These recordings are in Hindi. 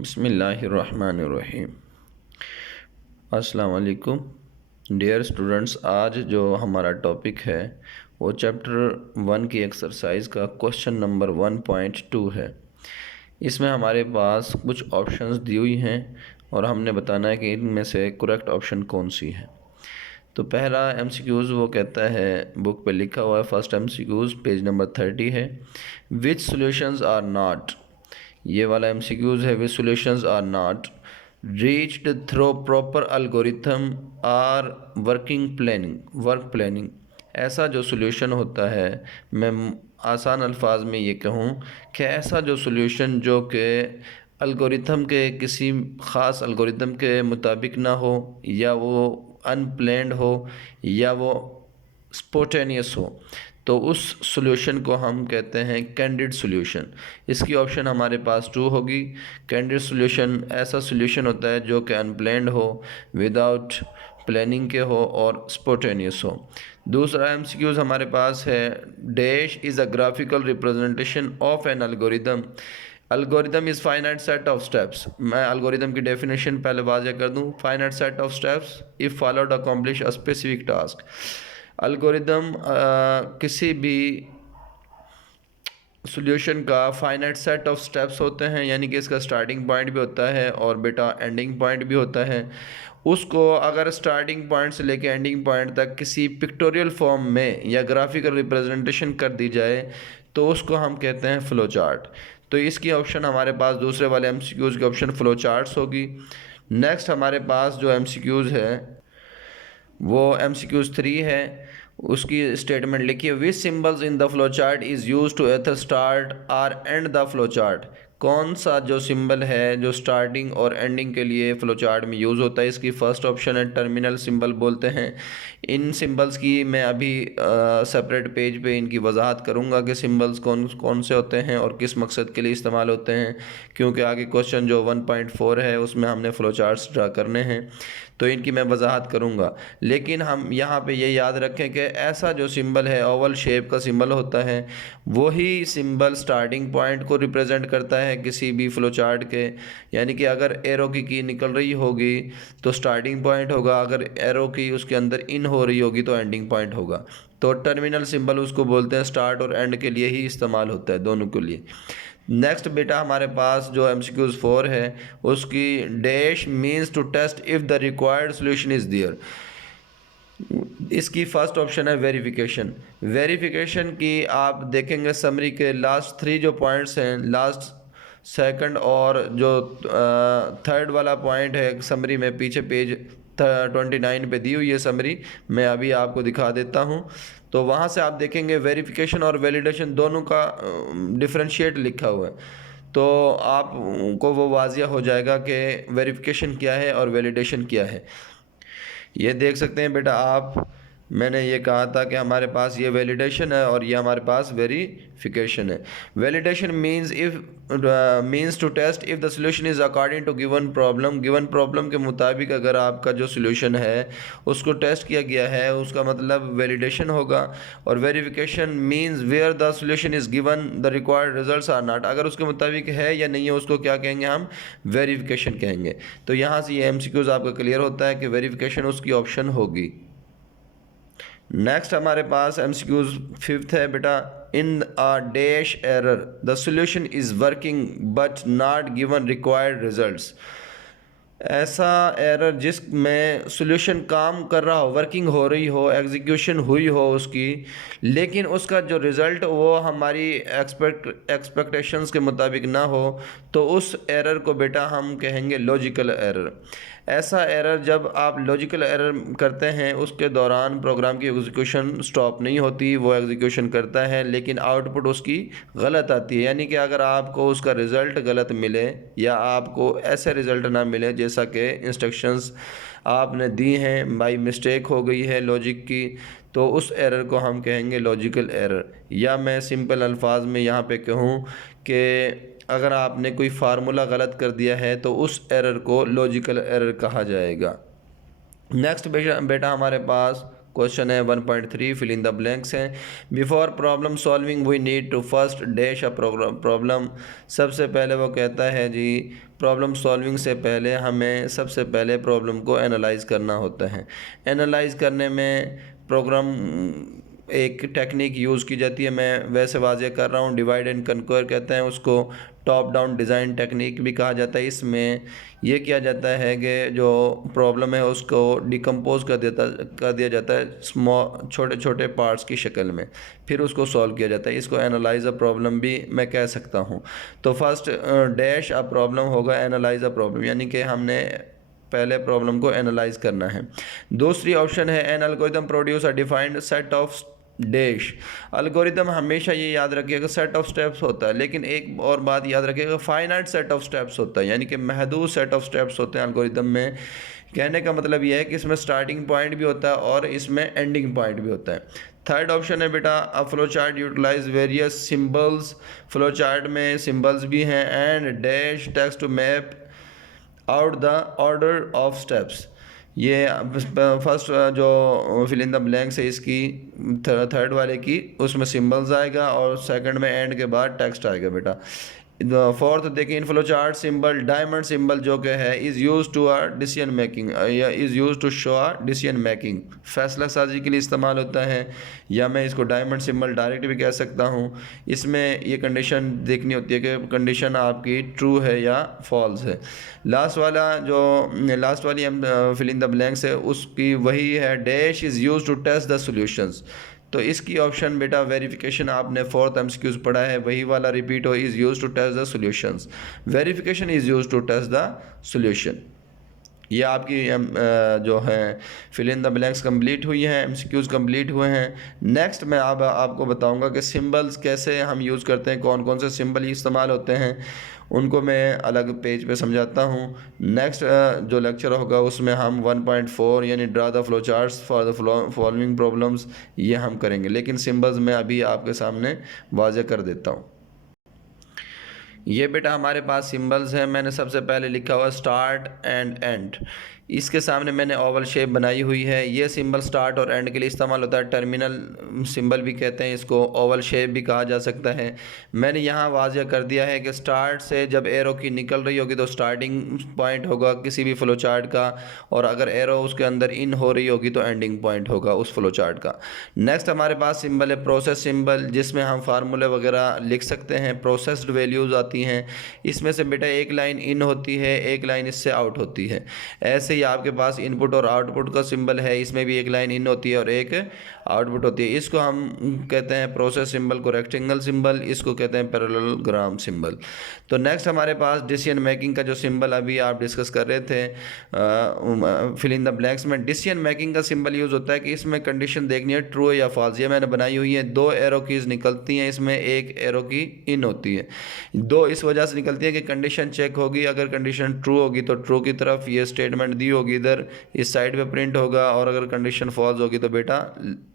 बिस्मिल्लाहिर्रहमानिर्रहीम। अस्सलाम वालेकुम डियर स्टूडेंट्स। आज जो हमारा टॉपिक है वो चैप्टर 1 की एक्सरसाइज का क्वेश्चन नंबर 1.2 है। इसमें हमारे पास कुछ ऑप्शंस दी हुई हैं और हमने बताना है कि इनमें से करेक्ट ऑप्शन कौन सी है। तो पहला एमसीक्यूज़ वो कहता है, बुक पे लिखा हुआ है, फर्स्ट एमसीक्यूज़ पेज नंबर 30 है, विच सॉल्यूशंस आर नॉट, ये वाला एमसीक्यूज़ है, which solutions are not reached through proper algorithm or work planning. ऐसा जो सॉल्यूशन होता है, मैं आसान अल्फाज में ये कहूँ कि ऐसा जो सॉल्यूशन जो कि एल्गोरिथम के किसी ख़ास एल्गोरिथम के मुताबिक ना हो, या वो अनप्लैन्ड हो, या वो स्पोटेनियस हो, तो उस सॉल्यूशन को हम कहते हैं कैंडिड सॉल्यूशन। इसकी ऑप्शन हमारे पास 2 होगी। कैंडिड सॉल्यूशन ऐसा सॉल्यूशन होता है जो कि अनप्लैन्ड हो, विदाउट प्लानिंग के हो और स्पोटेनियस हो। दूसरा एमसीक्यूज़ हमारे पास है, dash is a graphical representation of N algorithm. Algorithm is finite set of steps. मैं एल्गोरिदम की डेफिनेशन पहले वाज़ेह कर दूं। Finite set of steps if followed accomplish a specific task. Algorithm किसी भी सॉल्यूशन का फाइनाइट सेट ऑफ स्टेप्स होते हैं, यानी कि इसका स्टार्टिंग पॉइंट भी होता है और बेटा एंडिंग पॉइंट भी होता है। उसको अगर स्टार्टिंग पॉइंट से लेकर एंडिंग पॉइंट तक किसी पिक्टोरियल फॉर्म में या ग्राफिकल रिप्रेजेंटेशन कर दी जाए तो उसको हम कहते हैं फ्लो चार्ट। तो इसकी ऑप्शन हमारे पास दूसरे वाले एमसीक्यूज़ की ऑप्शन फ्लो चार्ट्स होगी। नेक्स्ट हमारे पास जो एमसीक्यूज़ है वो एमसीक्यूज़ 3 है। उसकी स्टेटमेंट लिखिए, which symbols in the flow chart is use to either start or end the flow chart. कौन सा जो सिंबल है जो स्टार्टिंग और एंडिंग के लिए फ्लो चार्ट में यूज़ होता है। इसकी फर्स्ट ऑप्शन है टर्मिनल सिंबल बोलते हैं। इन सिंबल्स की मैं अभी सेपरेट पेज पे इनकी वजाहत करूँगा कि सिंबल्स कौन कौन से होते हैं और किस मकसद के लिए इस्तेमाल होते हैं, क्योंकि आगे क्वेश्चन जो 1.4 है उसमें हमने फ्लो चार्ट्स ड्रा करने हैं, तो इनकी मैं वजाहत करूँगा। लेकिन हम यहाँ पे ये याद रखें कि ऐसा जो सिंबल है ओवल शेप का सिंबल होता है, वही सिंबल स्टार्टिंग पॉइंट को रिप्रेजेंट करता है किसी भी फ्लो चार्ट के। यानी कि अगर एरो की निकल रही होगी तो स्टार्टिंग पॉइंट होगा, अगर एरो की उसके अंदर इन हो रही होगी तो एंडिंग पॉइंट होगा। तो टर्मिनल सिंबल उसको बोलते हैं, स्टार्ट और एंड के लिए ही इस्तेमाल होता है, दोनों के लिए। नेक्स्ट बेटा हमारे पास जो एमसीक्यूज़ 4 है उसकी dash means to test if the required solution is there. इसकी फर्स्ट ऑप्शन है वेरिफिकेशन। वेरिफिकेशन की आप देखेंगे समरी के लास्ट 3 जो पॉइंट्स हैं, लास्ट सेकंड और जो थर्ड वाला पॉइंट है समरी में, पीछे पेज 29 पे दी हुई है समरी, मैं अभी आपको दिखा देता हूँ। तो वहाँ से आप देखेंगे वेरिफिकेशन और वैलिडेशन दोनों का डिफरेंशिएट लिखा हुआ है, तो आपको वो वाजिया हो जाएगा कि वेरिफिकेशन क्या है और वैलिडेशन क्या है। ये देख सकते हैं बेटा आप, मैंने ये कहा था कि हमारे पास ये वैलिडेशन है और ये हमारे पास वेरिफिकेशन है। Validation means to test if the solution is according to given problem. Given problem के मुताबिक अगर आपका जो सॉल्यूशन है उसको टेस्ट किया गया है, उसका मतलब वैलिडेशन होगा। और verification means where the solution is given the required results are not. अगर उसके मुताबिक है या नहीं है उसको क्या कहेंगे, हम वेरिफिकेशन कहेंगे। तो यहाँ से ये एमसीक्यूज़ आपका क्लियर होता है कि वेरिफिकेशन उसकी ऑप्शन होगी। नेक्स्ट हमारे पास एमसीक्यूज़ 5th है बेटा, in a dash error the solution is working but not given required results. ऐसा एरर जिसमें सॉल्यूशन काम कर रहा हो, वर्किंग हो रही हो, एग्जीक्यूशन हुई हो उसकी, लेकिन उसका जो रिज़ल्ट वो हमारी एक्सपेक्टेशंस के मुताबिक ना हो, तो उस एरर को बेटा हम कहेंगे लॉजिकल एरर। ऐसा एरर जब आप लॉजिकल एरर करते हैं उसके दौरान प्रोग्राम की एग्जीक्यूशन स्टॉप नहीं होती, वो एग्जीक्यूशन करता है लेकिन आउटपुट उसकी गलत आती है। यानी कि अगर आपको उसका रिज़ल्ट गलत मिले या आपको ऐसे रिज़ल्ट ना मिले जैसा कि इंस्ट्रक्शंस आपने दी हैं, बाई मिस्टेक हो गई है लॉजिक की, तो उस एरर को हम कहेंगे लॉजिकल एरर। या मैं सिंपल अल्फाज में यहाँ पे कहूँ कि अगर आपने कोई फार्मूला गलत कर दिया है तो उस एरर को लॉजिकल एरर कहा जाएगा। नेक्स्ट बेटा हमारे पास क्वेश्चन है 1.3 फिल इन द ब्लैंक्स हैं। Before problem solving we need to first dash a problem. सबसे पहले वो कहता है जी प्रॉब्लम सॉल्विंग से पहले हमें सबसे पहले प्रॉब्लम को एनालाइज करना होता है। एनालाइज करने में प्रोग्राम एक टेक्निक यूज़ की जाती है, मैं वैसे वाज़े कर रहा हूँ, डिवाइड एंड कन्क्वर कहते हैं उसको, टॉप डाउन डिज़ाइन टेक्निक भी कहा जाता है। इसमें यह किया जाता है कि जो प्रॉब्लम है उसको डिकम्पोज कर दिया जाता है स्मॉल छोटे छोटे पार्ट्स की शक्ल में, फिर उसको सॉल्व किया जाता है। इसको एनालाइज अ प्रॉब्लम भी मैं कह सकता हूँ। तो फर्स्ट डैश अ प्रॉब्लम होगा एनालाइज अ प्रॉब्लम, यानी कि हमने पहले प्रॉब्लम को एनालाइज करना है। दूसरी ऑप्शन है an algorithm produce a defined set of dash. Algorithm हमेशा ये याद रखिएगा सेट ऑफ स्टेप्स होता है, लेकिन एक और बात याद रखिएगा फाइनाइट सेट ऑफ स्टेप्स होता है, यानी कि महदूद सेट ऑफ स्टेप्स होते हैं एल्गोरिथम में। कहने का मतलब यह है कि इसमें स्टार्टिंग पॉइंट भी होता है और इसमें एंडिंग पॉइंट भी होता है। थर्ड ऑप्शन है बेटा a flow chart utilize various symbols. Flow chart में सिंबल्स भी हैं and dash text to map out the order of steps. ये फर्स्ट जो फिल इन द ब्लैंक्स है इसकी थर्ड वाले की, उसमें सिंबल्स आएगा और सेकंड में एंड के बाद टेक्स्ट आएगा बेटा। फोर्थ देखिए in flow chart symbol diamond symbol जो कि है is use to a decision making या is use to show a decision making, फैसला साजी के लिए इस्तेमाल होता है, या मैं इसको डायमंड सिंबल डायरेक्ट भी कह सकता हूँ। इसमें ये कंडीशन देखनी होती है कि कंडीशन आपकी ट्रू है या फॉल्स है। लास्ट वाली हम फिल इन द ब्लैंक्स है उसकी वही है dash is use to test the solutions. तो इसकी ऑप्शन बेटा वेरिफिकेशन आपने फोर्थ एमसीक्यूज पढ़ा है वही वाला रिपीट हो, is use to test the solutions. Verification is use to test the solution. ये आपकी जो है fill in the blanks complete हुई हैं, एमसीक्यूज कंप्लीट हुए हैं। नेक्स्ट मैं आपको बताऊंगा कि सिंबल्स कैसे हम यूज़ करते हैं, कौन कौन से सिंबल इस्तेमाल होते हैं, उनको मैं अलग पेज पे समझाता हूँ। नेक्स्ट जो लेक्चर होगा उसमें हम 1.4 यानी draw the flow charts for the following problems ये हम करेंगे, लेकिन सिंबल्स मैं अभी आपके सामने वाज़े कर देता हूँ। ये बेटा हमारे पास सिंबल्स हैं। मैंने सबसे पहले लिखा हुआ स्टार्ट एंड एंड, इसके सामने मैंने ओवल शेप बनाई हुई है। ये सिंबल स्टार्ट और एंड के लिए इस्तेमाल होता है, टर्मिनल सिंबल भी कहते हैं इसको, ओवल शेप भी कहा जा सकता है। मैंने यहाँ वाज़ह कर दिया है कि स्टार्ट से जब एरो की निकल रही होगी तो स्टार्टिंग पॉइंट होगा किसी भी फ्लो चार्ट का, और अगर एरो उसके अंदर इन हो रही होगी तो एंडिंग पॉइंट होगा उस फ्लो चार्ट का। नेक्स्ट हमारे पास सिंबल है प्रोसेस सिंबल, जिसमें हम फार्मूले वगैरह लिख सकते हैं, प्रोसेस्ड वैल्यूज़ आती हैं। इसमें से बेटा एक लाइन इन होती है, एक लाइन इससे आउट होती है। ऐसे आपके पास इनपुट और आउटपुट का सिंबल है, इसमें भी एक लाइन इन होती है और एक आउटपुट होती है। इसको हम कहते हैं प्रोसेस सिंबल को रेक्टेंगल सिंबल, इसको कहते हैं पैरेललोग्राम सिंबल। तो नेक्स्ट हमारे पास डिसीजन मेकिंग का जो सिंबल अभी आप डिस्कस कर रहे थे फिल इन द ब्लैंक्स में, डिसीजन मेकिंग का सिंबल यूज़ होता है कि इसमें कंडीशन देखनी है ट्रू है या फॉल्स। ये मैंने बनाई हुई है, दो एरो कीज निकलती हैं, इसमें एक एरो की इन होती है, दो इस वजह से निकलती है कि कंडीशन चेक होगी, अगर कंडीशन ट्रू होगी तो ट्रू की तरफ ये स्टेटमेंट दी होगी इधर इस साइड पे प्रिंट होगा, और अगर कंडीशन फॉल्स होगी तो बेटा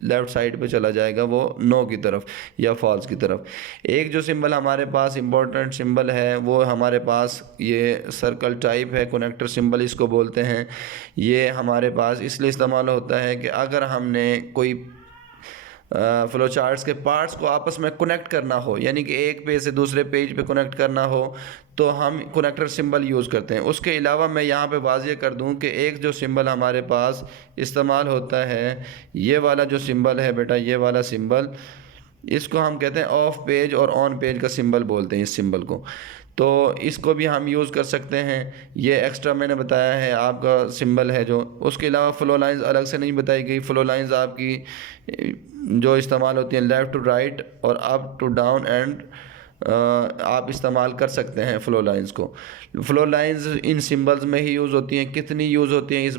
लेफ्ट साइड पे चला जाएगा वो नो की तरफ या फॉल्स की तरफ। एक जो सिंबल हमारे पास इंपॉर्टेंट सिंबल है वो हमारे पास ये सर्कल टाइप है, कनेक्टर सिंबल इसको बोलते हैं। ये हमारे पास इसलिए इस्तेमाल होता है कि अगर हमने कोई फ्लो चार्ट्स के पार्ट्स को आपस में कनेक्ट करना हो, यानी कि एक पेज से दूसरे पेज पे कनेक्ट करना हो, तो हम कनेक्टर सिंबल यूज़ करते हैं। उसके अलावा मैं यहाँ पे वाज़ेह कर दूँ कि एक जो सिंबल हमारे पास इस्तेमाल होता है, ये वाला जो सिंबल है बेटा, ये वाला सिंबल, इसको हम कहते हैं ऑफ पेज और ऑन पेज का सिंबल बोलते हैं इस सिंबल को। तो इसको भी हम यूज़ कर सकते हैं। ये एक्स्ट्रा मैंने बताया है आपका सिंबल है जो। उसके अलावा फ्लो लाइंस अलग से नहीं बताई गई। फ्लो लाइंस आपकी जो इस्तेमाल होती हैं लेफ़्ट टू राइट और अप टू डाउन एंड आप इस्तेमाल कर सकते हैं फ़्लो लाइंस को। फ़्लो लाइंस इन सिंबल्स में ही यूज़ होती हैं। कितनी यूज़ होती हैं इस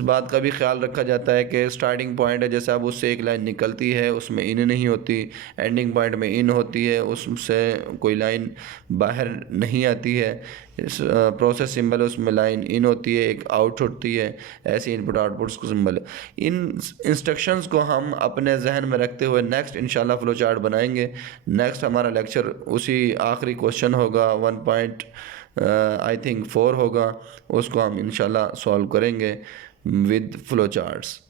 बात का भी ख्याल रखा जाता है कि स्टार्टिंग पॉइंट है, जैसे अब उससे एक लाइन निकलती है उसमें इन नहीं होती, एंडिंग पॉइंट में इन होती है, उससे कोई लाइन बाहर नहीं आती है। इस प्रोसेस सिंबल उसमें लाइन इन होती है, एक आउट होती है, ऐसे इनपुट आउटपुट सिंबल। इन इंस्ट्रक्शंस को हम अपने जहन में रखते हुए नेक्स्ट इंशाल्लाह फ्लो चार्ट बनाएंगे। नेक्स्ट हमारा लेक्चर उसी आखिरी क्वेश्चन होगा 1.4 होगा, उसको हम इंशाल्लाह सॉल्व करेंगे विद फ्लो चार्ट्स।